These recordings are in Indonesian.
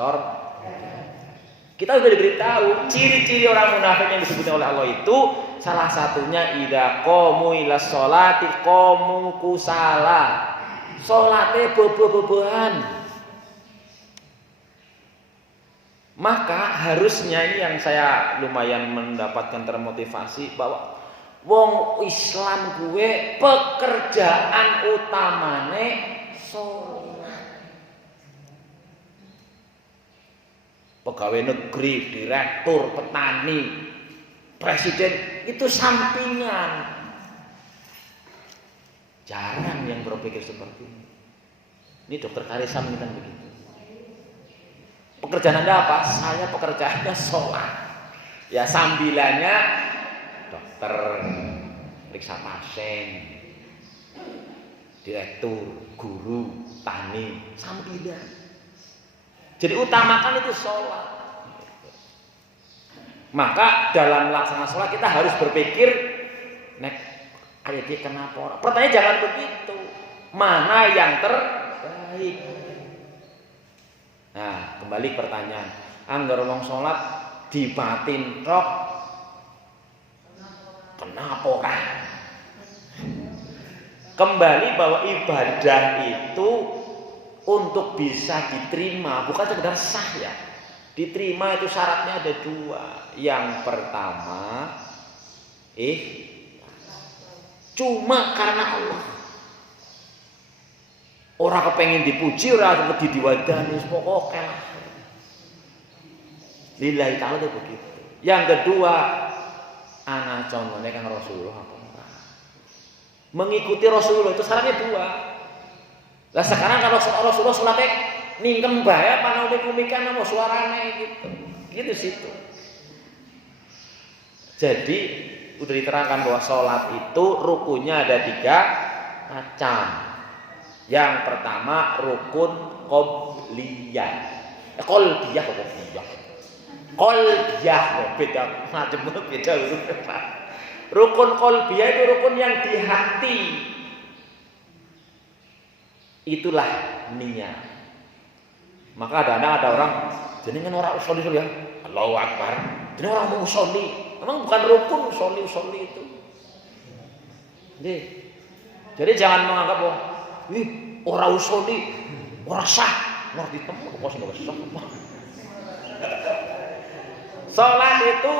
sor. Kita sudah diberitahu ciri-ciri orang munafik yang disebutkan oleh Allah itu salah satunya idza qamu ila sholati qamu kusala. Salate bobo-bobohan. Maka harusnya ini yang saya lumayan mendapatkan termotivasi bahwa wong Islam gue pekerjaan utamane sholat. Pegawai negeri, direktur, petani, presiden itu sampingan. Jarang yang berpikir seperti ini. Ini Dokter Karisam kan begitu. Pekerjaan Anda apa? Saya pekerjaannya sholat. Ya sambilannya dokter, periksa pasien, direktur, guru, tani, sambilan. Jadi utamakan itu sholat. Maka dalam melaksanakan sholat kita harus berpikir, nek ayat dia kenapa? Pertanyaan jangan begitu. Mana yang terbaik? Nah, kembali pertanyaan. Anggar wong sholat dibatin tok. Kenapa orang? Kembali bahwa ibadah itu untuk bisa diterima bukan sekedar sah ya. Diterima itu syaratnya ada dua. Yang pertama, cuma karena Allah. Orang kepengen dipuji, orang kepengen diwadani, pokoknya lah. Lillahi ta'ala itu begitu. Yang kedua, anak contohnya kan Rasulullah. Mengikuti Rasulullah itu syaratnya dua. Lah sekarang kalau Rasulullah sholatnya ningkem bae apa umik-umikan sama suarane gitu. Gitu situ. Jadi udah diterangkan bahwa sholat itu rukunnya ada 3 macam. Yang pertama rukun qobliyah. Qalbiyah apa qobliyah? Qalbiyah beda macam beda huruf. Rukun qalbiyah itu rukun yang di hati. Itulah niat. Maka ada orang jenengan orang usolli ya. Allahu Akbar. Jenengan orang mau usolli. Memang bukan rukun usolli itu. Jadi jangan menganggap bahwa orang usolli orang sah, ngerti temu kok sing sah. Salat itu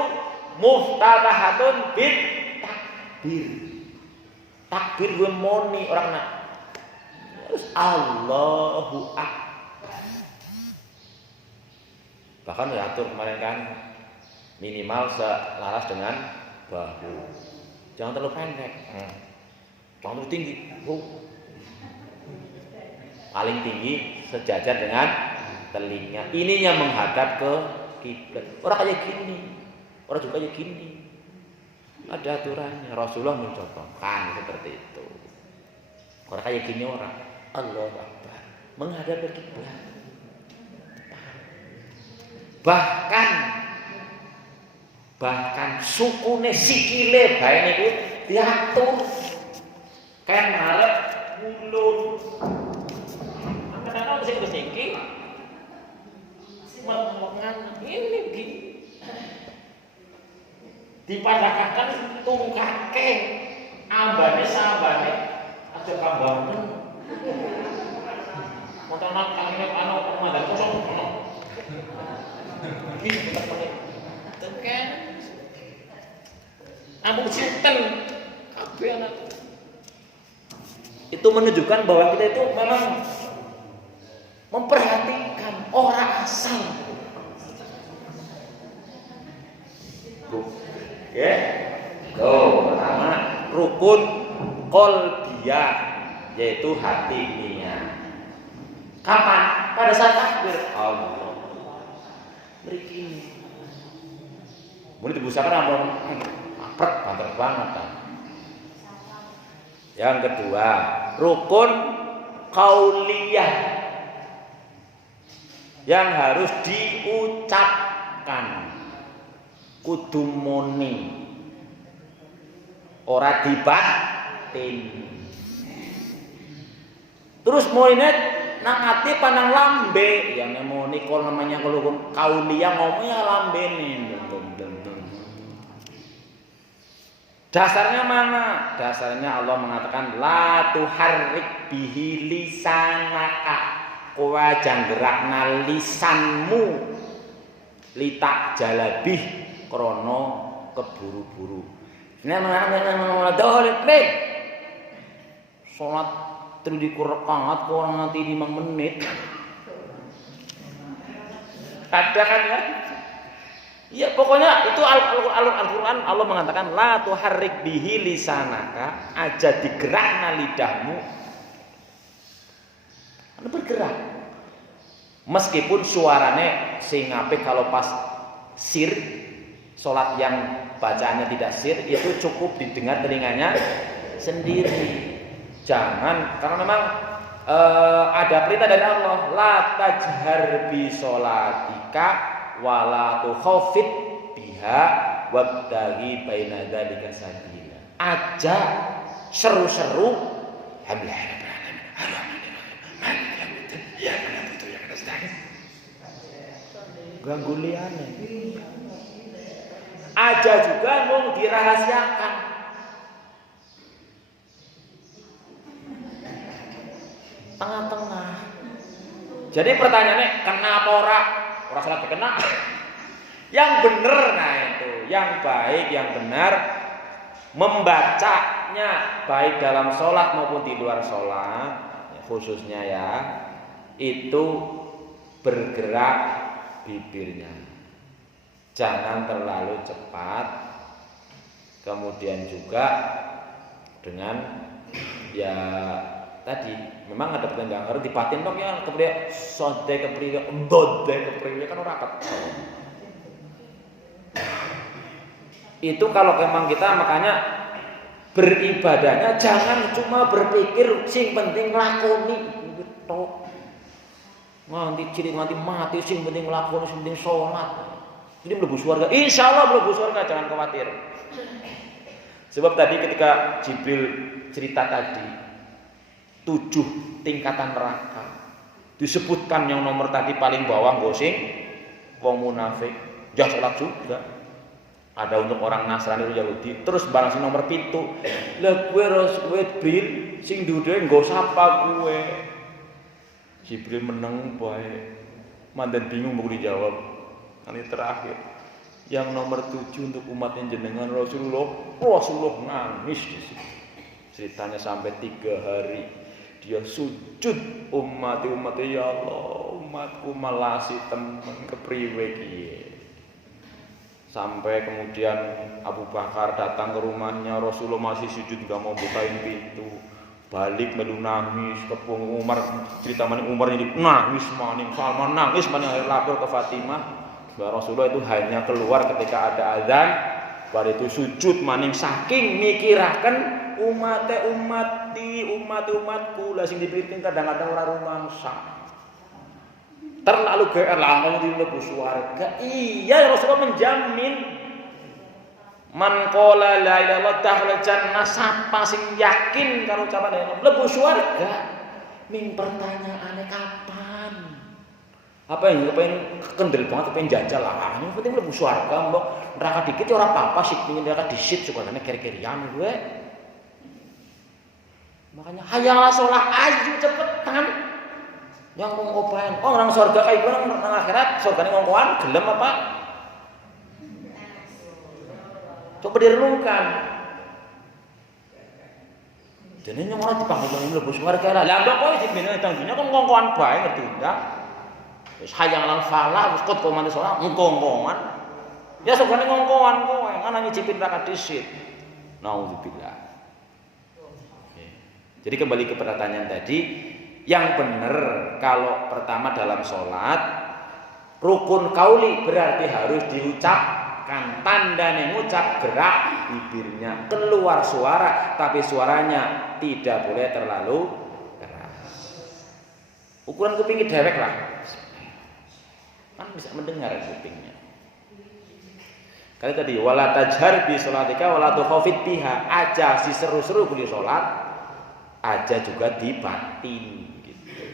muftatahatun bit takbir. Takbir gue moni orang nak. Terus Allahu Akbar. Bahkan diatur kemarin kan minimal selaras dengan bahu. Jangan terlalu pendek. Jangan terlalu tinggi. Paling tinggi sejajar dengan telinga. Ininya menghadap ke kiblat. Orang kayak gini. Orang juga kayak gini. Ada aturannya. Rasulullah mencontohkan seperti itu. Orang kayak gini orang. Allahu Akbar. Menghadap ke kiblat. Bahkan sukune sikile bae niku diatur. Kan ngarep ulun. Kadang-kadang mesti kesiki. Mengan ini gini. Dipadakaken tungkake ambane sambane aja kambangan. Motor nak kangge anu pemandan kosong. Iki tekan. Tekan. Ampun sinten kabeh anak. Itu menunjukkan bahwa kita itu memang memperhatikan orang asal. Ya. Pertama rukun qalbiyah yaitu hatinya. Kapan? Pada saat takbir Allah. Mriki. Mun dibusakan ampun apret banter banget kan. Yang kedua, rukun qauliyah yang harus diucapkan. Kudu muni. Ora dibatin. Terus moine nang ati panang lambe. Yang nemoni kol namanya kalau kaulia ngomongnya lambe nih. Dasarnya mana? Dasarnya Allah mengatakan la tuharrik bihi lisanaka. Kowe aja gerakna lisanmu litak jalabih krana keburu-buru. Nah, dolit nih. Salat 3 rakaat kok orang nanti 5 menit. Ada kan ya? Ya pokoknya itu Al-Qur'an Allah mengatakan la tuharrik bihi lisanaka, aja digerakna lidahmu. Anda bergerak. Meskipun suaranya sing apik kalau pas sir, salat yang bacaannya tidak sir itu cukup didengar telinganya sendiri. Jangan, karena memang ada perintah dari Allah, la tajhar bi sholatika wala tukhafit biha wabtaghi baina dzalika sabila. Aja seru-seru ganggu liane. Aja juga mau dirahasiakan. Tengah-tengah. Jadi pertanyaannya kenapa orang salat kena? Yang benar nah itu, yang baik, yang benar membacanya baik dalam sholat maupun di luar sholat, khususnya ya itu bergerak bibirnya, jangan terlalu cepat. Kemudian juga dengan ya tadi memang ada pertanyaan harus dipatin dong ya kepriye sode kepriye ndode kepriye kan ora ketol. Itu kalau memang kita makanya beribadahnya jangan cuma berpikir sing penting lakoni tok. Nganti ciri nganti mati sing penting lakoni sing penting salat. Jadi mlebu surga. Insyaallah mlebu surga, jangan khawatir. Sebab tadi ketika Jibril cerita tadi 7 tingkatan neraka disebutkan yang nomor tadi paling bawah gosing wong munafik, ya salat juga. Ada untuk orang Nasrani atau Yahudi. Terus barang sing nomor 7, lah kowe Jibril sing duduhe nggo sapa kowe? Jibril meneng bae. Mandan bingung mau dijawab. Ini terakhir. Yang nomor 7 untuk umatnya jenengan Rasulullah nangis di situ. Ceritanya sampai 3 hari dia sujud umat ya Allah, umatku malasi temen kepriwe kiye. Sampai kemudian Abu Bakar datang ke rumahnya, Rasulullah masih sujud nggak mau bukain pintu. Balik melu nangis, kepung Umar, cerita maning Umar ini nangis maning, Salman nangis maning lapor ke Fatimah. Rasulullah itu hanya keluar ketika ada azan, baru itu sujud maning saking mikiraken umatku lah sing dipimpin kadang-kadang ora rumangsa. Terlalu GR lah mau mlebu swarga. Iya Rasulullah menjamin man qala la ilaha illallah dakhala jannah, sapa sing yakin karo ucapan Allah mlebu swarga. Ming pertanyaane kapan? Apa yang kepengen kendel banget kepengen jajal lah. Yang penting mlebu swarga, mbok neraka dikit ya ora apa-apa sih, pengin neraka disit sukane keri-kerian gue. Makanya hayalah sholat ayo cepetan. Yang mau ngopain? Oh orang surga kayak gimana nang akhirat? Surgane ngongkoan gelem apa? Coba direnungkan. Jadi yang orang dipanggil mlebu swarga lah. Lah kok iki dibene tang dunya kok ngongkoan bae ngerti ndak? Wis hayalan falah wis kok mandi sholat ngongkongan. Ya surgane ngongkoan kowe, kan nyicipin neraka disit. Nauzubillah. Jadi kembali ke pertanyaan tadi, yang benar kalau pertama dalam sholat rukun kauli berarti harus diucapkan, tandanya ngucap gerak bibirnya keluar suara, tapi suaranya tidak boleh terlalu keras. Ukuran kupingnya dewek lah, kan bisa mendengar kupingnya. Kali tadi wala tajhar bi sholatika wala tukhafit biha, aja si seru-seru kudu sholat, aja juga dibatin gitu.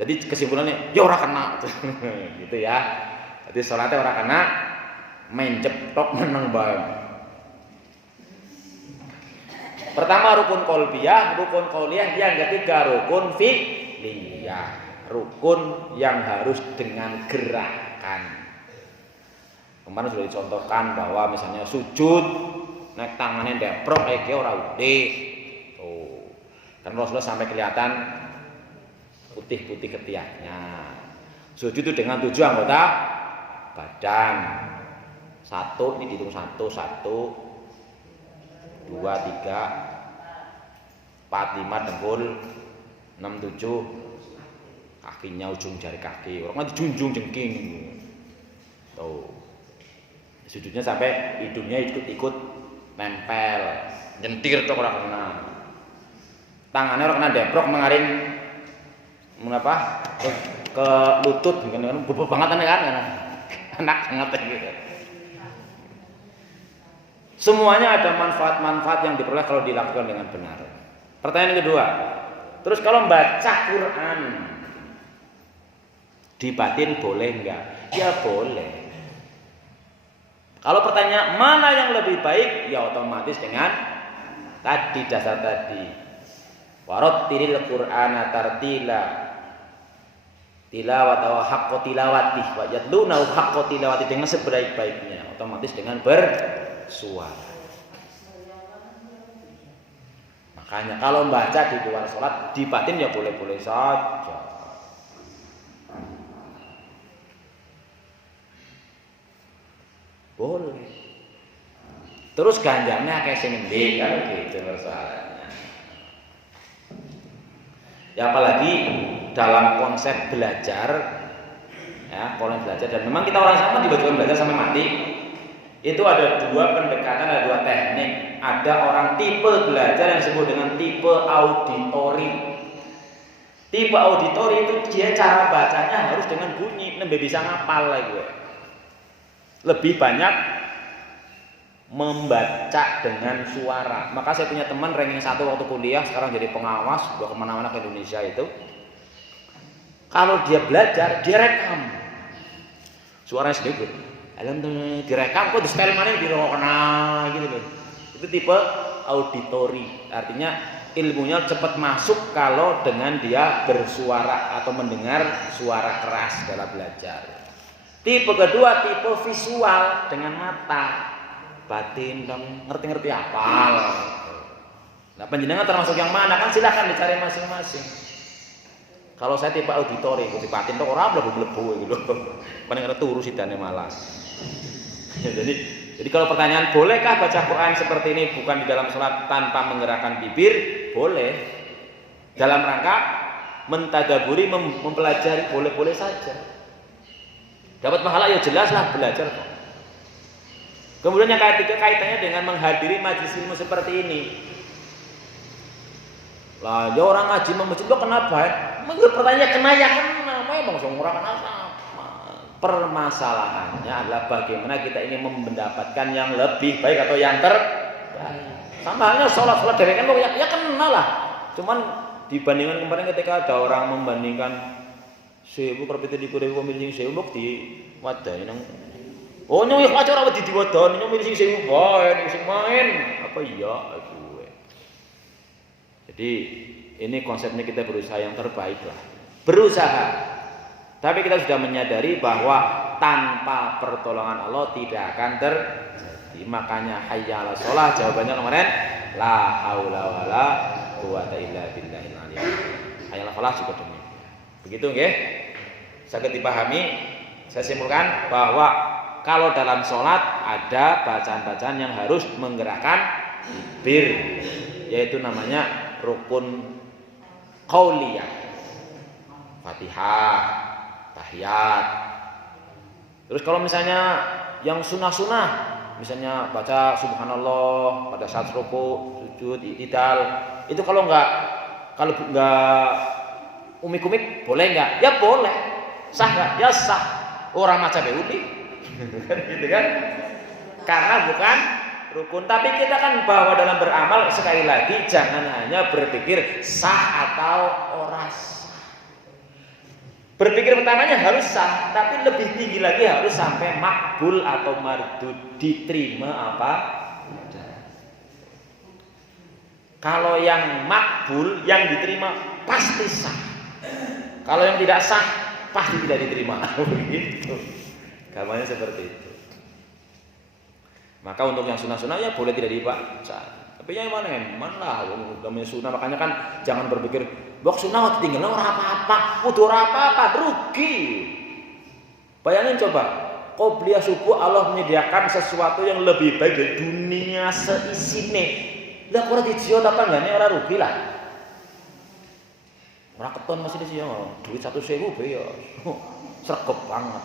Jadi kesimpulannya, ya ora kena, gitu ya. Jadi sholatnya ora kena, main cetok menang bae. Pertama rukun qalbiyah, rukun qauliyah, yang ketiga rukun fi'liyah. Rukun yang harus dengan gerakan. Kemarin sudah dicontohkan bahwa misalnya sujud, naik tangannya deprok, iki ora udih. Tuh. Kan Rasulullah sampai kelihatan putih-putih ketiaknya. Sujud itu dengan 7 anggota badan. 1 ini dihitung 1, 2, 3, 4, 5 dengkul, 6, 7 kakinya, ujung jari kaki. Orang kan dijunjung jengking. Tuh. Sujudnya sampai hidungnya ikut-ikut nempel, nyentir tuh orang kena. Tangannya orang kena deprok mengaring mengapa ke lutut kan bobot banget kan anak sangat gitu. Semuanya ada manfaat-manfaat yang diperoleh kalau dilakukan dengan benar. Pertanyaan kedua, terus kalau membaca Quran di batin boleh enggak? Ya boleh. Kalau pertanyaan mana yang lebih baik, ya otomatis dengan tadi dasar tadi. Warattilil Qur'ana tartila. Tilawat wa haqqa tilawati wa yadluna haqqa tilawati, dengan sebaik-baiknya, otomatis dengan bersuara. Makanya kalau membaca di luar sholat di batin ya boleh-boleh saja. Boleh. Terus ganjarnya kayak sing endi kan gitu persoalannya. Ya apalagi dalam konsep belajar, ya konsep belajar, dan memang kita orang sama dibutuhkan belajar sampai mati. Itu ada 2 pendekatan, ada 2 teknik. Ada orang tipe belajar yang disebut dengan tipe auditori. Tipe auditori itu dia cara bacanya harus dengan bunyi, nembe bisa ngapal lagi. Lebih banyak membaca dengan suara. Maka saya punya teman ranking 1 waktu kuliah, sekarang jadi pengawas, udah kemana-mana ke Indonesia itu. Kalau dia belajar, dia rekam suaranya sedikit. Alhamdulillah direkam, kok di style mana dirokna gitu loh. Itu tipe auditori. Artinya ilmunya cepat masuk kalau dengan dia bersuara atau mendengar suara keras dalam belajar. Tipe kedua tipe visual dengan mata, batin dan ngerti-ngerti hafal. Nah, panjenengan termasuk yang mana? Kan silakan dicari masing-masing. Kalau saya tipe auditori, tipe batin tuh orang mlebu-mlebu gitu. Paling turu sidane malah. Ya, jadi kalau pertanyaan bolehkah baca Quran seperti ini bukan di dalam sholat tanpa menggerakkan bibir? Boleh. Dalam rangka mentadaburi, mempelajari, boleh-boleh saja. Dapat pahala ya jelas lah, belajar kok. Kemudian yang ketiga kaitannya dengan menghadiri majelis ilmu seperti ini. Lah ya orang ngaji masjid lo kenapa ya? Pertanyaannya kena ya kena, memang orang kenapa? Permasalahannya adalah bagaimana kita ini mendapatkan yang lebih baik atau yang terbaik. Sama halnya sholat dari kan ya kena lah. Cuman dibandingkan kemarin ketika ada orang membandingkan 1000 perbeda di kuda milih 1000 di wadai nang. Oh nyuwih acara wedi diwadani milih 1000 bae sing main. Apa iya gue. Jadi ini konsepnya kita berusaha yang terbaik lah. Berusaha. Tapi kita sudah menyadari bahwa tanpa pertolongan Allah tidak akan terjadi. Makanya hayya 'alas shalah jawabannya kemarin la haula wala quwata illa billahil aliyil. Hayya 'alas shalah cukup demikian. Begitu nggih? Saged dipahami? Saya simpulkan bahwa kalau dalam sholat ada bacaan-bacaan yang harus menggerakkan bibir, yaitu namanya rukun qauliyah. Fatihah, tahiyat. Terus kalau misalnya yang sunah-sunah, misalnya baca subhanallah pada saat ruku, sujud, i'tidal, itu kalau nggak umik-umik boleh nggak? Ya boleh. Sah nggak? Ya sah. Orang maca beudi, gitu kan? Karena bukan rukun. Tapi kita kan bahwa dalam beramal sekali lagi jangan hanya berpikir sah atau ora sah. Berpikir pertamanya harus sah, tapi lebih tinggi lagi harus sampai makbul atau mardud, diterima apa? Kalau yang makbul, yang diterima pasti sah. Kalau yang tidak sah, pasti tidak diterima. Begitu. Gambarnya seperti itu. Maka untuk yang sunnah-sunnah ya boleh tidak dibaca. Tapi yang mana lah, namanya sunnah. Makanya kan jangan berpikir, bok sunnah tinggal orang apa-apa, udah orang apa-apa, rugi. Bayangin coba, qobliyah subuh Allah menyediakan sesuatu yang lebih baik dari dunia seisine. Lah kalau dijiot apa enggak nih orang rugi lah. Orang keton masih dijiot, duit 1.000 ya, sregep banget.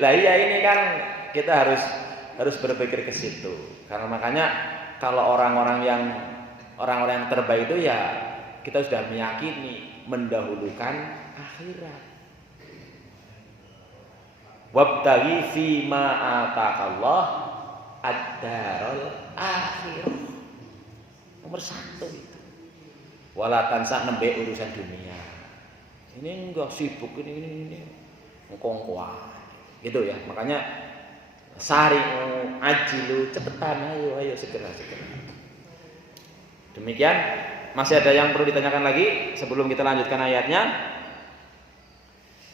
Lah iya ini kan kita harus berpikir ke situ. Karena makanya kalau orang-orang yang terbaik itu ya kita sudah meyakini mendahulukan akhirat. Wabtaghi fima ataqallah ad-darul akhirah. Nomor 1 itu. Wala tansa nembe urusan dunia. Ini enggak sibuk ini ngkongkoa. Gitu ya. Makanya sari'u ajilu, cepetan, ayo segera. Demikian, masih ada yang perlu ditanyakan lagi sebelum kita lanjutkan ayatnya?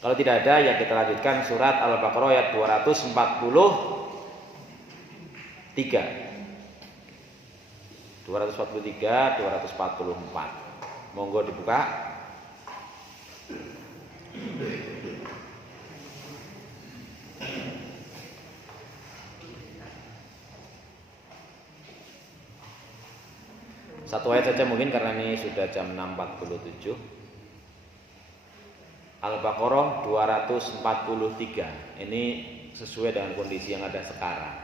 Kalau tidak ada ya kita lanjutkan surat Al-Baqarah ayat 243. 244. Monggo dibuka. Satu ayat saja mungkin karena ini sudah jam 6.47. Al-Baqarah 243. Ini sesuai dengan kondisi yang ada sekarang.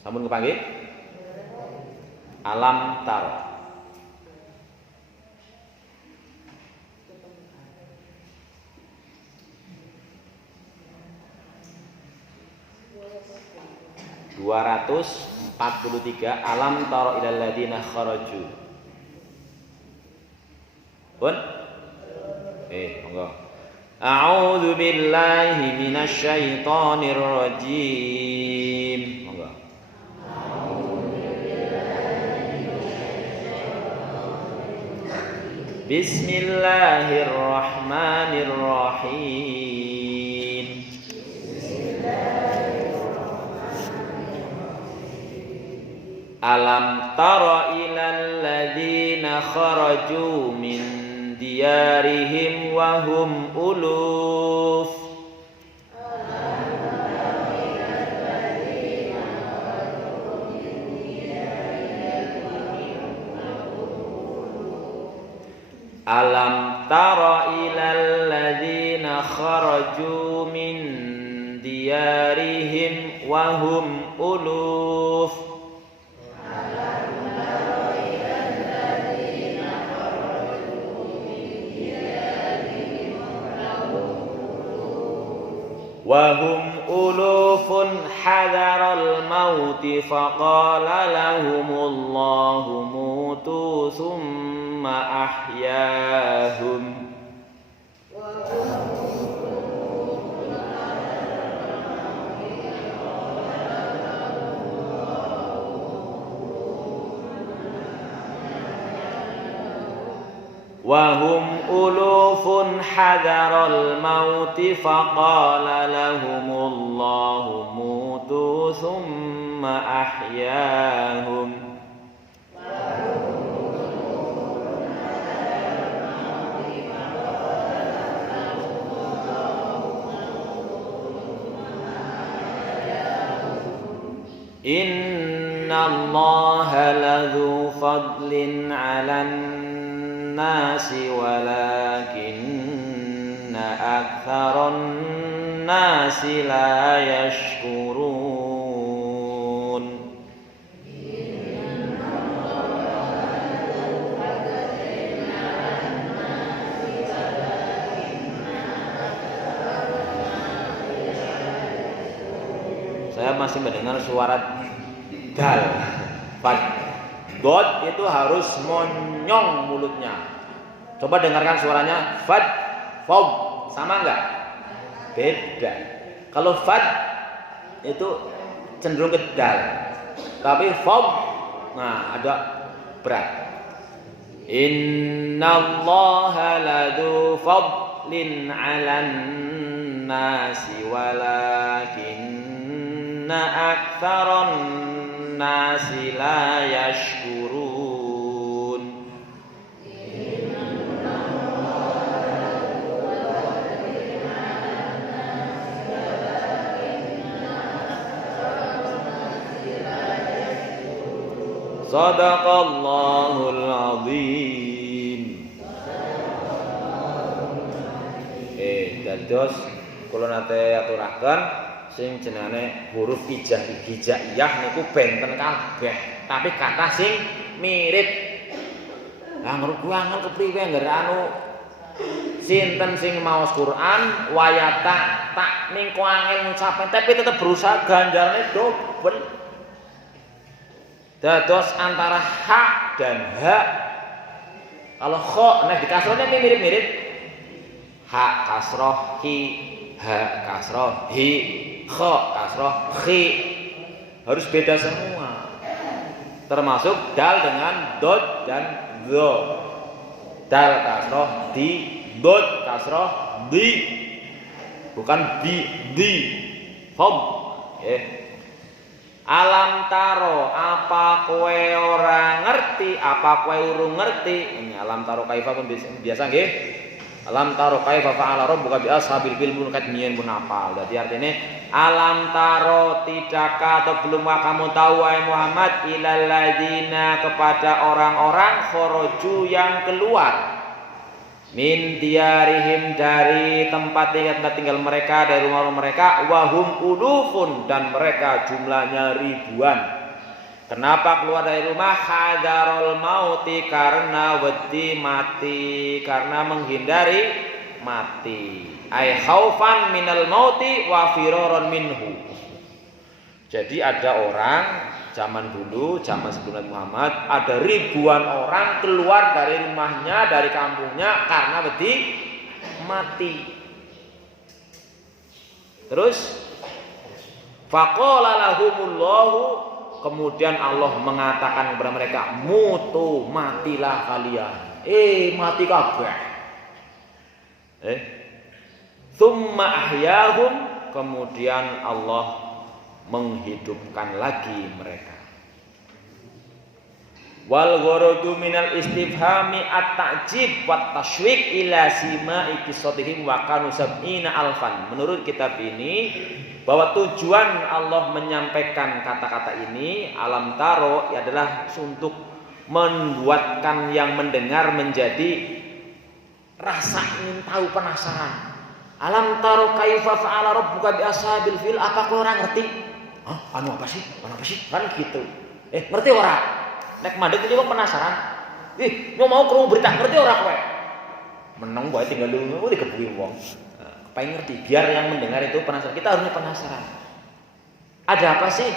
Sampun kepanggih? Alam taro. Alam taro ilal ladina kharaju. Pun? Monggo. A'udzu billahi minasy syaithanir rajim. Monggo. Bismillahirrahmanirrahim. Alam tara ilal ladzina kharaju min diyarihim wa hum uluf. Alam tara ilal ladzina kharaju min diyarihim wa hum uluf. Wahum ulufun hadaral mauti faqala lahumullahu mutu thumma ahyahum. Wahum ulufun hadaral mauti faqala lahumullahu mutu thumma ahyahum. Innallaha ladzu fadlin 'alan nasi walakinna aktsaran nasi la yashkurun. Saya masih mendengar suara dal, fad, God itu harus monyong mulutnya. Coba dengarkan suaranya. Fad, fom, sama enggak? Beda. Kalau fad itu cenderung ke dal, tapi fom, nah ada berat. Innallaha ladu fadlin 'alan nasi walakinna aktsaran nasi la yashkurun. Sadaqallahul azim. Dados kula nate aturaken sing jenenge huruf hijaiyah niku benten kabeh, tapi kata sing mirip. Lah ngrungku angel kepriwe ngger anu sinten sing maos Quran wayata tak ning kok angel ngucapen tapi tetep berusaha ganjarane dobel. Dados antara ha dan ha. Kalau kho nek dikasrohne mirip-mirip. Ha kasroh hi, ha kasroh hi, kho kasroh khi. Harus beda semua. Termasuk dal dengan dot dan dho. Dal kasroh di, dot kasroh di. Bukan di. Fom. Alam taro, apa kowe ora ngerti, apa kowe urung ngerti. Ini alam taro kaifa pun biasa nggih. Alam taro kaifa fa'ala rabbuka bi ashabil fil mulkat nyen pun apa. Berarti artinya alam taro tidakkah atau belumkah kamu tahu wahai Muhammad ilal ladzina kepada orang-orang kharaju yang keluar min diyarihim dari tempat tinggal mereka, dari rumah mereka, wahum ulufun dan mereka jumlahnya ribuan. Kenapa keluar dari rumah? Hadarul mauti karena wedi mati, karena menghindari mati. Ai khaufan minal mauti wa firaron minhu. Jadi ada orang zaman dulu, zaman sebelum Nabi Muhammad, ada ribuan orang keluar dari rumahnya, dari kampungnya karena wedi mati. Terus faqala lahumullahu, kemudian Allah mengatakan kepada mereka, mutu, matilah kalian. Mati kabeh. Tsumma ahyahum, kemudian Allah menghidupkan lagi mereka. Wal gharadu minal istifhami at-ta'jib wat tasywiq ila sima'i qissatihim wa kanu sab'ina alfan. Menurut kitab ini bahwa tujuan Allah menyampaikan kata-kata ini alam taro adalah untuk membuatkan yang mendengar menjadi rasa ingin tahu, penasaran. Alam taro kaifa fa'ala rabbuka bi ashabil fil, apa kau orang ngerti? Anu apa sih? Kan gitu. Ngerti ora? Nek mandek iki wong penasaran. Mau krungu berita, ngerti ora kowe? Meneng wae tinggal dulu dikebuki wong. Pengen ngerti, biar yang mendengar itu penasaran. Kita harusnya penasaran. Ada apa sih?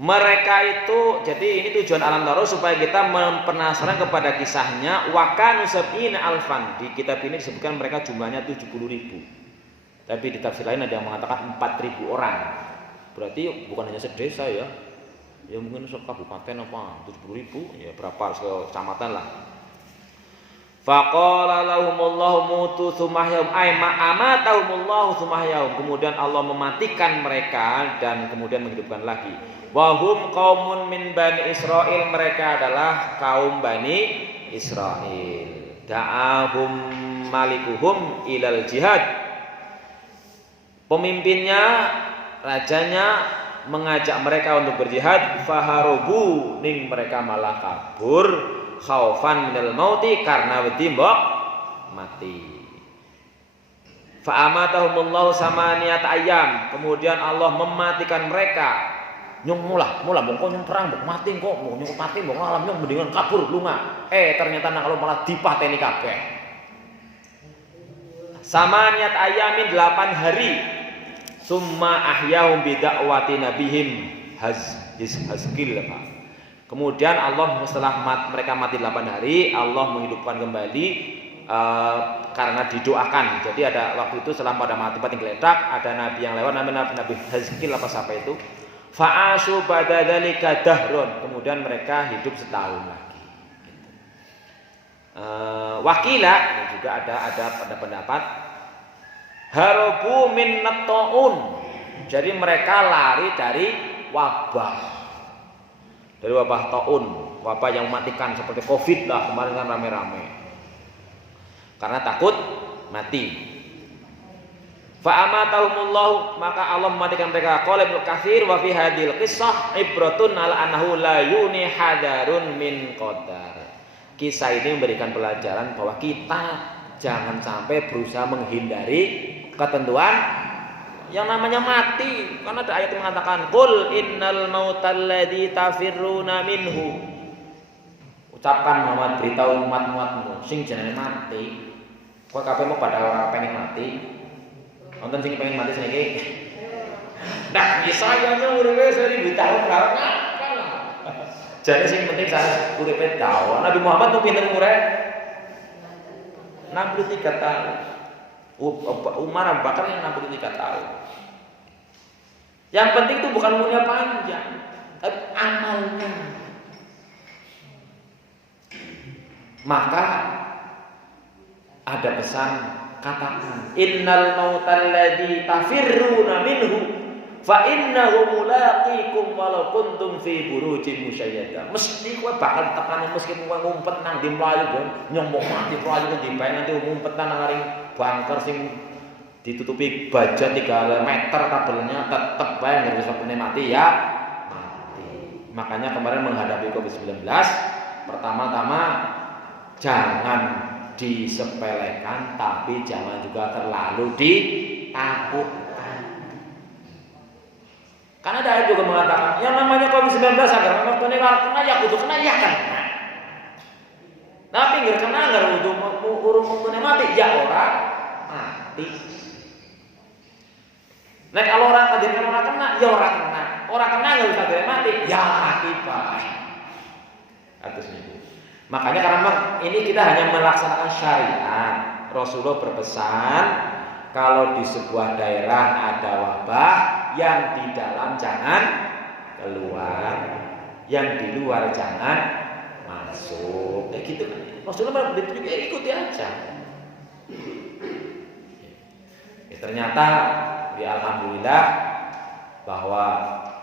Mereka itu, jadi ini tujuan alam taro supaya kita penasaran kepada kisahnya. Wa kanu sab'ina alfan. Di kitab ini disebutkan mereka jumlahnya 70.000. Tapi di tafsir lain ada yang mengatakan 4.000 orang. Berarti bukan hanya sedesa ya. Ya mungkin sekabupaten apa 70.000, ya berapa kecamatan lah. Faqala lahumullahu mutu tsumahyaum ay amatahumullahu tsumahyaum. Kemudian Allah mematikan mereka dan kemudian menghidupkan lagi. Wahum qaumun min bani Israil, mereka adalah kaum Bani Israil. Da'ahum malikuhum ilal jihad. Pemimpinnya, rajanya mengajak mereka untuk berjihad. Faharubu, ning mereka malah kabur. Khaufan minal mauti, karena wedi mbok mati. Fa'amatahumullahu samaniyat ayam. Kemudian Allah mematikan mereka. Nyung mula bongko nyung perang mbok mati kok, nyung mati mbok alam nyung mendingan kabur lunga. Ternyata nak kalau malah dipateni kabeh. Samaniyat ayamin 8 hari. Summa ahyahum bidakwati nabihim Yazkil Pak. Kemudian Allah setelah mereka mati 8 hari, Allah menghidupkan kembali karena didoakan. Jadi ada waktu itu setelah pada mati geletak, ada nabi yang lewat namanya Nabi Yazkil apa siapa itu. Fa'ashu ba'da dzalika dahrun. Kemudian mereka hidup setahun lagi. Wakila juga ada pendapat harobu min taun. Jadi mereka lari dari wabah. Dari wabah taun, wabah yang mematikan seperti Covid lah kemarin kan rame-rame. Karena takut mati. Fa'amatahumullahu, maka Allah mematikan mereka. Qala Ibnu Katsir wa fi hadhil qissah ibratun ala annahu la yuni hadarun min qadar. Kisah ini memberikan pelajaran bahwa kita jangan sampai berusaha menghindari ketentuan yang namanya mati. Karena ada ayat yang mengatakan qul innal mautal ladzi tafirruna minhu. Ucapkan Muhammad, beritahu umat-umatmu sing jenenge mati. Kok kabeh mau pada orang pengen mati? Nonton sing pengen mati sing iki. Nah, saya uripe 1000 tahun karo ngakal. Jadi sing penting saya uripe tahun. Nabi Muhammad tuh pinter urip 63 tahun. Umar Abu Bakar yang 63 tahun. Yang penting itu bukan umurnya panjang, tapi amalnya. Maka ada pesan, katakan innal mautal ladzi tafirruna minhu fa innahu mulaqikum walau kuntum fi burujin musyayyadah. Mesti kowe bakal tekan meskipun kowe ngumpet nang ndi mlayu nyombong mati mlayu ndi bae nanti ngumpet nang ngaring bangker sing ditutupi baja 3 meter kabelnya tetep bae enggak bisa punya mati ya mati. Makanya kemarin menghadapi Covid-19 pertama-tama jangan disepelekan, tapi jangan juga terlalu ditakutkan. Karena ada juga mengatakan yang namanya Covid-19 agar memang kena ya kudu kena ya kan. Nah pinggir kena agar kudu urung kena mati ya orang mati. Nah kalau orang kajian orang kena ya orang kena. Orang kena nggak bisa kena mati ya mati pak. Atasnya. Makanya karena ini kita hanya melaksanakan syariat. Rasulullah berpesan kalau di sebuah daerah ada wabah, yang di dalam jangan keluar, yang di luar jangan masuk. Kayak gitu kan. Rasulullah juga ikuti aja. Ya, ternyata alhamdulillah bahwa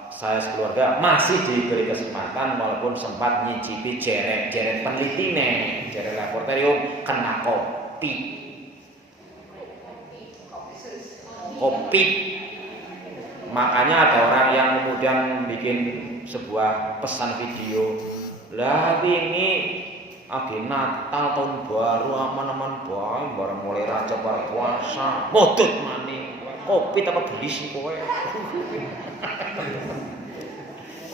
saya sekeluarga masih diberi kesempatan walaupun sempat nyicipi jeret penelitine, jeret laboratorium kena kopi. Makanya ada orang yang kemudian bikin sebuah pesan video. Lah ini lagi Natal tahun baru aman-aman bae, bareng mulai raja bareng puasa. Modut maning. Kopi apa beli sih kowe?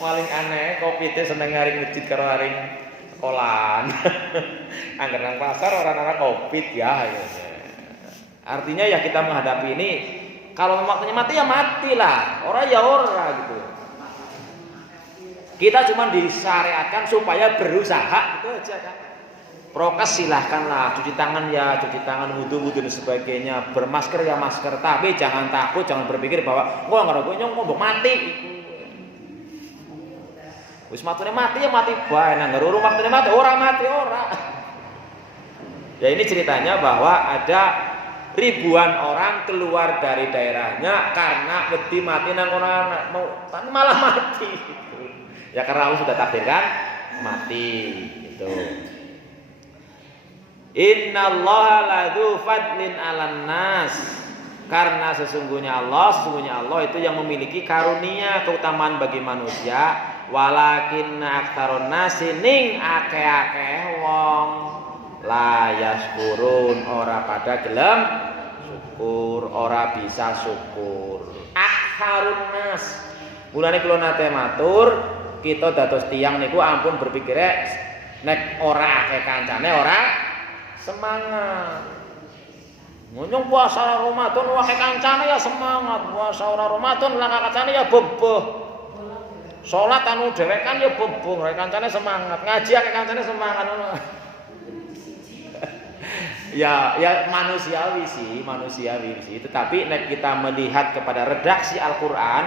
Paling aneh kopi teh seneng ngaring masjid karo ngaring sekolahan. Angger nang pasar orang kopi ya. Artinya ya kita menghadapi ini kalau waktunya mati ya matilah, ora ya ora gitu. Kita cuma disyariatkan supaya berusaha itu aja kan. Prokes silahkanlah, cuci tangan ya cuci tangan, wudu dan sebagainya, bermasker ya masker, tapi jangan takut, jangan berpikir bahwa gua nggak gue nyong mati. Wis matune mati ya mati bae, nang ngero matune mati ora mati ora. Ya ini ceritanya bahwa ada ribuan orang keluar dari daerahnya karena wedi mati nang ora malah mati. Ya karena Allah sudah takdirkan mati gitu. Innallaha ladzu fadlin 'alan nas. Karena sesungguhnya Allah itu yang memiliki karunia keutamaan bagi manusia. Walakin aktsarun nasi ning akeh-akeh wong la yaskurun ora pada gelem syukur, ora bisa syukur. Aktsarun nas. Mulane kula nate matur, kita dados tiyang niku ampun berpikir nek ora akeh kancane ora semangat. Ngonyong puasa Ramadan wae kancane ya semangat, puasa ora Ramadan lan kancane ya bebeh. Salat anu dhewekan ya bobong, kancane semangat, ngaji akeh kancane semangat ngono. Ya manusiawi sih, tetapi nek kita melihat kepada redaksi Al-Qur'an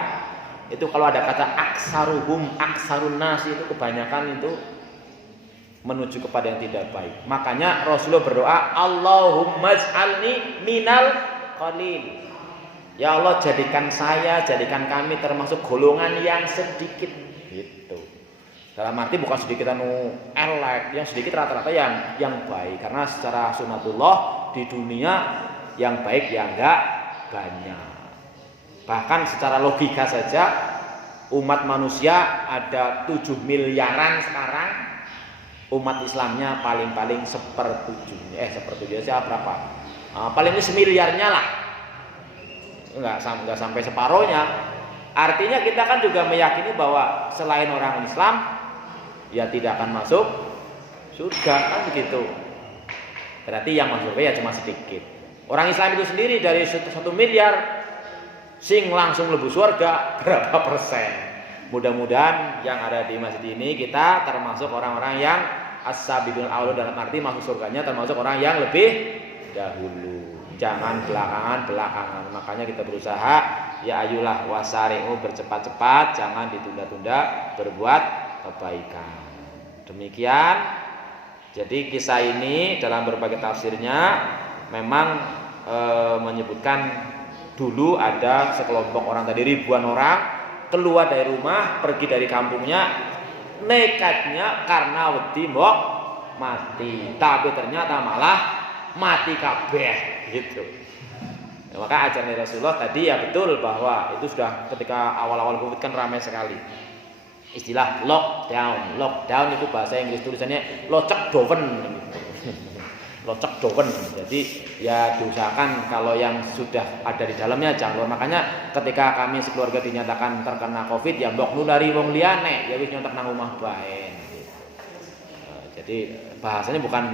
itu kalau ada kata aksaruhum, aksarun nas itu kebanyakan itu menuju kepada yang tidak baik. Makanya Rasulullah berdoa, Allahumma ij'alni minal qalil. Ya Allah, jadikan kami termasuk golongan yang sedikit gitu. Dalam arti bukan sedikit anu elek, yang sedikit rata-rata yang baik. Karena secara sunatullah di dunia yang baik ya enggak banyak. Bahkan secara logika saja umat manusia ada 7 miliaran sekarang, umat Islamnya paling-paling sepertujuhnya berapa? Paling ini semiliarnya lah, enggak sampai separohnya. Artinya kita kan juga meyakini bahwa selain orang Islam ya tidak akan masuk surga, kan begitu. Berarti yang masuk surga ya cuma sedikit. Orang Islam itu sendiri dari 1 miliar sing langsung mlebu surga berapa persen? Mudah-mudahan yang ada di masjid ini kita termasuk orang-orang yang as-sabiqul awwal, dalam arti masuk surganya termasuk orang yang lebih dahulu. Jangan belakangan. Makanya kita berusaha ya ayulah wasari'u, bercepat-cepat, jangan ditunda-tunda berbuat kebaikan. Demikian. Jadi kisah ini dalam berbagai tafsirnya memang menyebutkan dulu ada sekelompok orang tadi, ribuan orang keluar dari rumah, pergi dari kampungnya, nekatnya karena wedi mbok mati, tapi ternyata malah mati kabeh gitu. Ya, maka ajaran Rasulullah tadi ya betul bahwa itu sudah ketika awal-awal Covid kan ramai sekali. Istilah lockdown itu bahasa Inggris, tulisannya locek doven gitu. Locek doven. Jadi ya diusahakan kalau yang sudah ada di dalamnya jangan keluar. Makanya ketika kami sekeluarga dinyatakan terkena Covid ya mbok nulari wong liyane ya wis nyontek nang omah bae. Jadi bahasanya bukan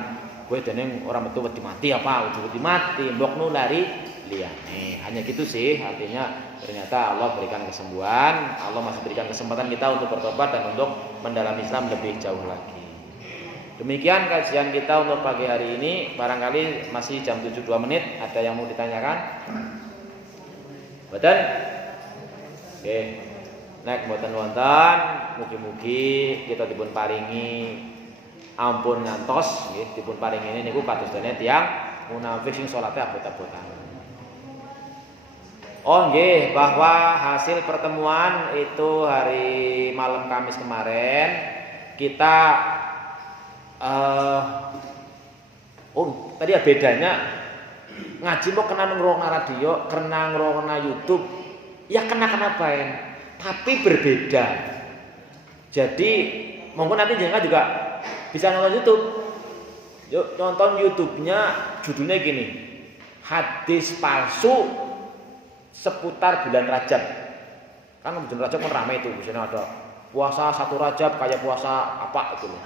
gue dene orang betul wedi mati apa, wedi mati mbok nulari liyane. Hanya gitu sih, artinya ternyata Allah berikan kesembuhan, Allah masih berikan kesempatan kita untuk bertobat dan untuk mendalami Islam lebih jauh lagi. Demikian kajian kita untuk pagi hari ini. Barangkali masih jam 7.02, ada yang mau ditanyakan? Betul? Oke. Nek mboten wonten, mugi-mugi kita dipun paringi ampun ngantos nggih, dipun paringi ini niku kados dene tiyang munafik sing salate abot-abotan. Oh nggih, bahwa hasil pertemuan itu hari malam Kamis kemarin kita tadi ya bedanya ngaji mau kena ngrungokna radio, kena ngrungokna YouTube, ya kena bae, tapi berbeda. Jadi monggo nanti jangan juga bisa nonton YouTube. Yuk nonton YouTube-nya, judulnya gini, hadis palsu seputar bulan Rajab. Kan bulan Rajab kan ramai itu, misalnya ada puasa 1 Rajab kayak puasa apa itu loh.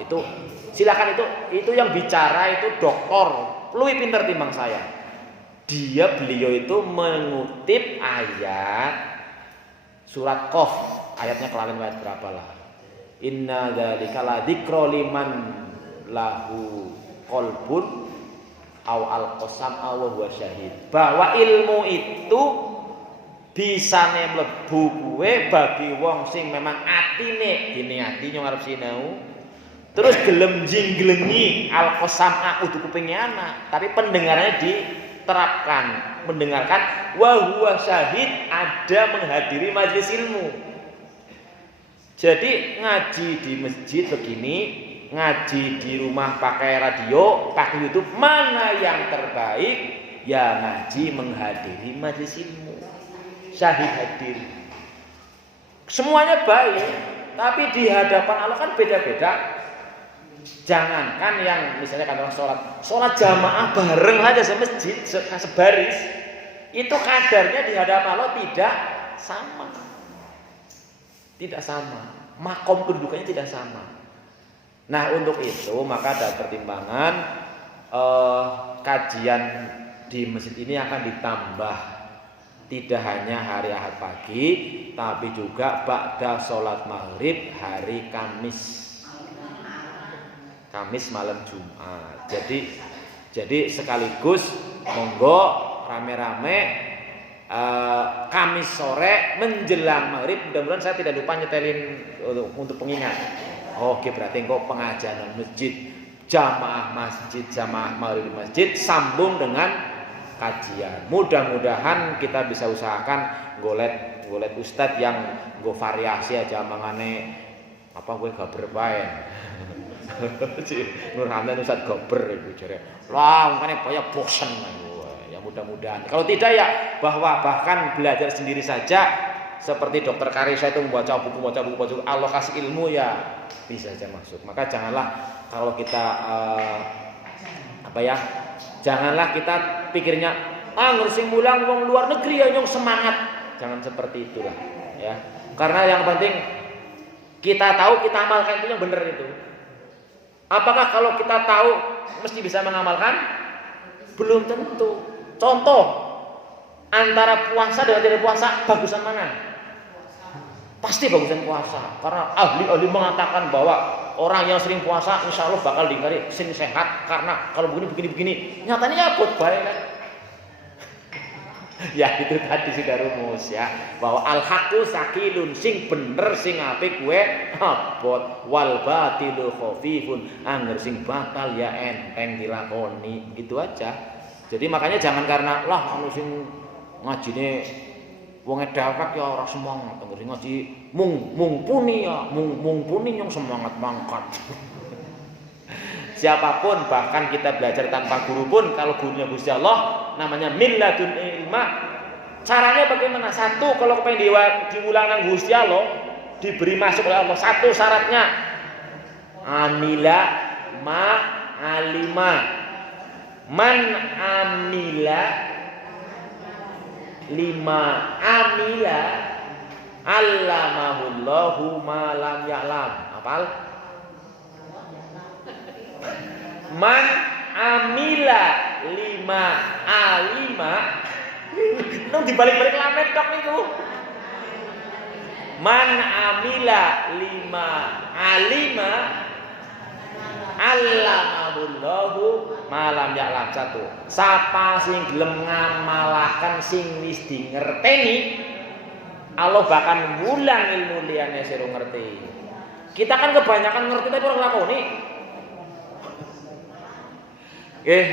Itu silakan, itu yang bicara itu doktor, lebih pintar timbang saya. Beliau itu mengutip ayat surat Qaf, ayatnya kelalen ayat berapa lah? Inna dzalika la dzikra liman lahu qalbun aw al-qasam aw huwa syahid. Bahwa ilmu itu bisa mlebu kuwe bagi wong sing memang atine diniati nyong arep sinau, terus gelem jingglengi al-qasam kudu kupinge ana, tapi pendengarannya diterapkan, mendengarkan wa huwa syahid, ada menghadiri majelis ilmu. Jadi ngaji di masjid begini, ngaji di rumah pakai radio, pakai YouTube, mana yang terbaik? Ya ngaji menghadiri majelis ilmu, syahid hadir. Semuanya baik, tapi di hadapan Allah kan beda-beda. Jangankan yang misalnya kan orang sholat jamaah bareng aja semasjid sebaris, itu kadarnya di hadapan Allah tidak sama, makom kedudukannya tidak sama. Nah untuk itu maka ada pertimbangan kajian di masjid ini akan ditambah Tidak hanya hari Ahad pagi, tapi juga ba'da sholat maghrib hari Kamis. Kamis malam Jumat. Jadi sekaligus monggo rame-rame Kamis sore menjelang maghrib. Mudah-mudahan saya tidak lupa nyetelin untuk pengingat. Oke, berarti kok pengajian masjid, jamaah maghrib masjid sambung dengan kajian. Mudah-mudahan kita bisa usahakan golet ustadz yang go variasi aja mangane apa gue gaber bae. Nur Hamdan Ustadz gaber iku jare. Lah mangane banyak bosen ya mudah-mudahan. Kalau tidak ya bahwa bahkan belajar sendiri saja seperti Dokter Karisa itu membaca buku Allah kasih ilmu ya bisa saja masuk. Maka janganlah kalau kita janganlah kita pikirnya ngurusin mulang wong luar negeri ya nyong semangat. Jangan seperti itulah ya. Karena yang penting kita tahu kita amalkan itu yang benar itu. Apakah kalau kita tahu mesti bisa mengamalkan? Belum tentu. Contoh antara puasa dengan tidak puasa bagusan mana? Pasti bagusan puasa. Karena ahli mengatakan bahwa orang yang sering puasa insya Allah bakal dikari sing sehat karena kalau begini. Nyatanya abot bae kan. Ya itu tadi sudah rumus ya bahwa al-haqqu sakilun sing bener sing apik kuwe abot wal batilu khafifun angger sing batal ya enteng dilakoni gitu aja. Jadi makanya jangan karena lah anu sing ngajine wong edawak ya ora semangat angger ngaji mung puni nyong semangat mangkat. Siapapun bahkan kita belajar tanpa guru pun kalau gurunya Gusti Allah namanya milladun ilma. Caranya bagaimana? Satu kalau pengen diulang nang Gusti Allah diberi masuk oleh Allah satu syaratnya amila ma alima man amila lima amila allamahullahu ma lam ya'lam. Hafal? Man amila lima alima nung dibalik-balik lamet tok niku. Man amila lima alima allamahullahu malam ya'lam. Satu, sapa sing gelem ngamalaken sing wis di ngerteni Allah bakal ngulang ilmu liyane sira ngerti. Kita kan kebanyakan ngerti tapi ora nglakoni.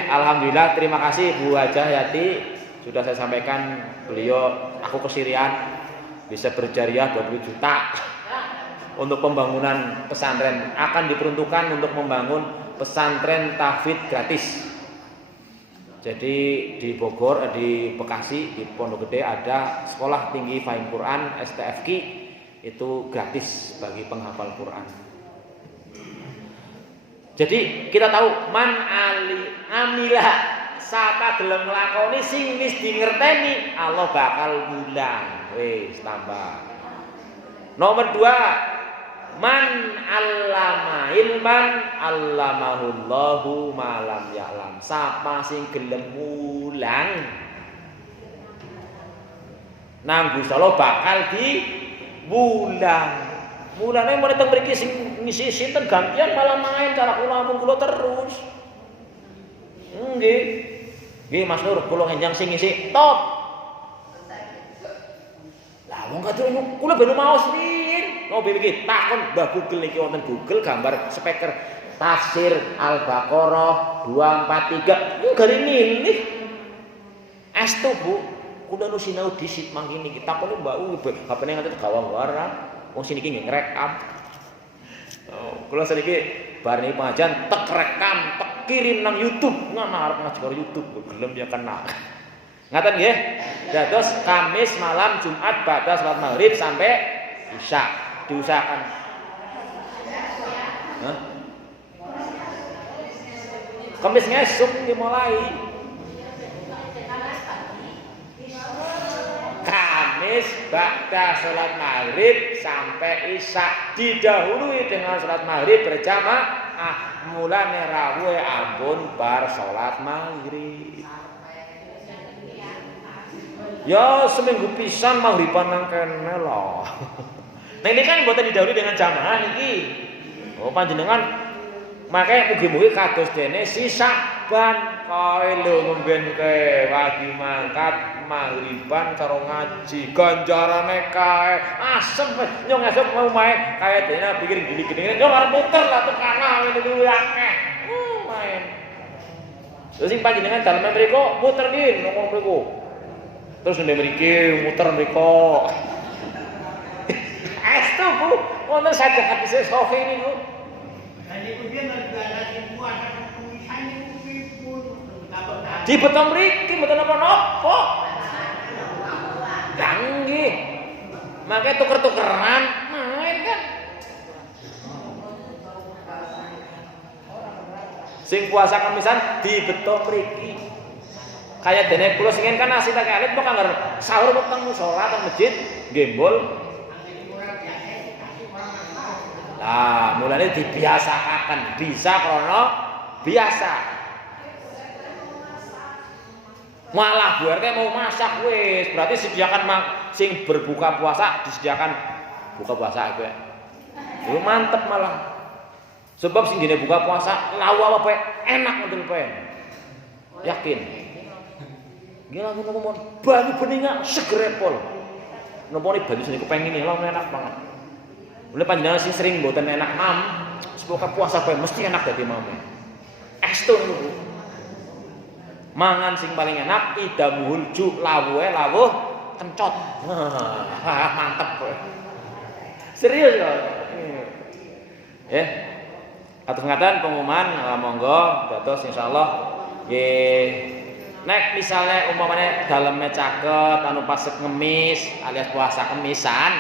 Alhamdulillah terima kasih Bu Hajah Yati sudah saya sampaikan beliau aku kesirian bisa berjariah 20 juta untuk pembangunan pesantren akan diperuntukkan untuk membangun pesantren tahfidz gratis. Jadi di Bogor, di Bekasi, di Pondok Gede ada sekolah tinggi Fahim Quran STFQ itu gratis bagi penghafal Quran. Jadi kita tahu man amilah sapa gelem nglakoni sing wis dingerteni Allah bakal ngulang wis tambah. Nomor 2 man allama ilman allamahullahu ma lam ya'lam. Sapa sing gelem mulang nang Gusti Allah bakal dimulang. Mulane mulai teng mriki sing ngisi sinten gantian malah main cara kula terus. Nggih Mas Nur kula ngenjang sing ngisi top. Lah wong kadung kula ben maos riyin. Ngopi iki takon Mbah Google niki wonten Google gambar speaker tafsir Al-Baqarah 243. Ini gari milih. Estu Bu, kula nu sinau disit mangkene iki takon Mbak HP-ne nganti gawang warah. Wong sini iki ngrekam. Kula saniki bar niki pengajian tek rekam, tek kirim nang YouTube. Ngono arep ngaji karo YouTube gelem ya kena. Ngaten nggih. Dados Kamis malam Jumat pada salat maghrib sampai Isya diusahakan. Kamis ngesuk dimulai. Kamis ba'da salat maghrib sampai Isya didahului dengan salat maghrib berjamaah. Mulane rawuhe ampun bar salat maghrib. Ya seminggu pisan maghriban nang kene lho. Nah ini kan mboten didhawuhi dengan jamaah niki. Oh panjenengan makanya mugi-mugi kados dene si Sa'ban kae lho ngomben kae wagi mangkat maghriban karo ngaji ganjarane kae asem nyong esuk mau main kae dene pikir gini-gini yo arep muter lah tekana ngene kuwi akeh main. Terus sing panjenengan dalem mriku muter nggih nang mriku. Terus ndek mriki muter mriku. Astu Bu, ngono sadhe hadis Sahih niku. Di beto mriki mboten napa-napa. Nggih. Makanya tuker-tukeran main kan. Sing puasa kamisan di beto mriki. Kayak dene kula sing kan asih tak alit kok anggar sahur kok teng musala teng masjid gembol. Nah, mulane dibiasakan bisa krana biasa. Malah berarti mau masak wis, berarti sediakan sing berbuka puasa disediakan buka puasa kowe. Lu mantep malah. Sebab sing dene buka puasa lawa apa enak ngoten poe. Yakin. Gila ngono banyu beninga segerepol. Napa ni banyu sing kepengin lho enak banget. Mulai panjenengan sing sering mboten enak mam, semoga puasa kowe mesti enak dadi mame. Estu niku. Mangan sing paling enak idamuhul ju lawuhe lawuh kencot. Mantep kowe. Serius kok. Atus ngaten pengumuman monggo dados insyaallah nggih nek misale umpamane daleme caket anu pas ngemis alias puasa kemisan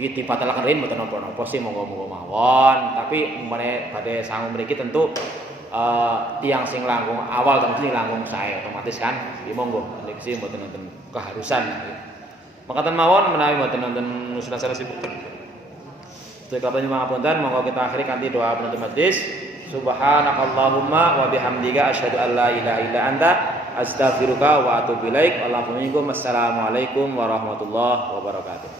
nggih dibatalaken rin mboten napa-napa sih monggo-monggo mawon tapi umpamane badhe sangu mriki tentu tiang sing langkung awal tentu sing langkung sae otomatis kan nggih monggo nek sih mboten nonton keharusan makaten mawon menawi mboten nonton nusulan salah sibuk Sekian panjenengan monggo kita akhiri kanthi doa penutup majelis. Subhanakallahumma wa bihamdika asyhadu an la ilaha illa anta astaghfiruka wa atubu ilaik. Assalamualaikum warahmatullahi wabarakatuh.